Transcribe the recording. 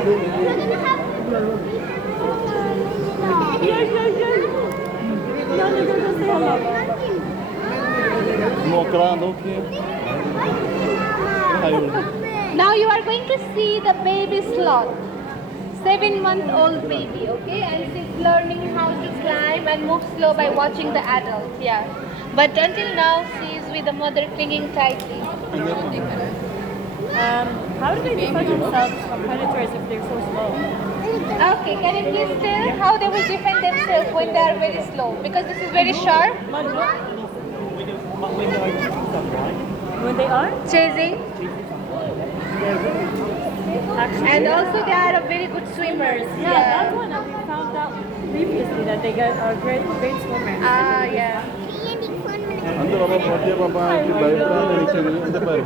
Now you are going to see the baby sloth. 7-month-old baby, okay? And she's learning how to climb and move slow by watching the adult, yeah. But until now, she is with the mother clinging tightly. How do they defend themselves from predators if they're so slow? Okay, can you please tell how they will defend themselves when they are very slow? Because this is very sharp. When they are? Chasing. And also they are very good swimmers. Yeah, that's one that we found out previously that they are great swimmers. Ah, yeah. Anda baba, dia baba, kita bayar, ini cuma, anda bayar,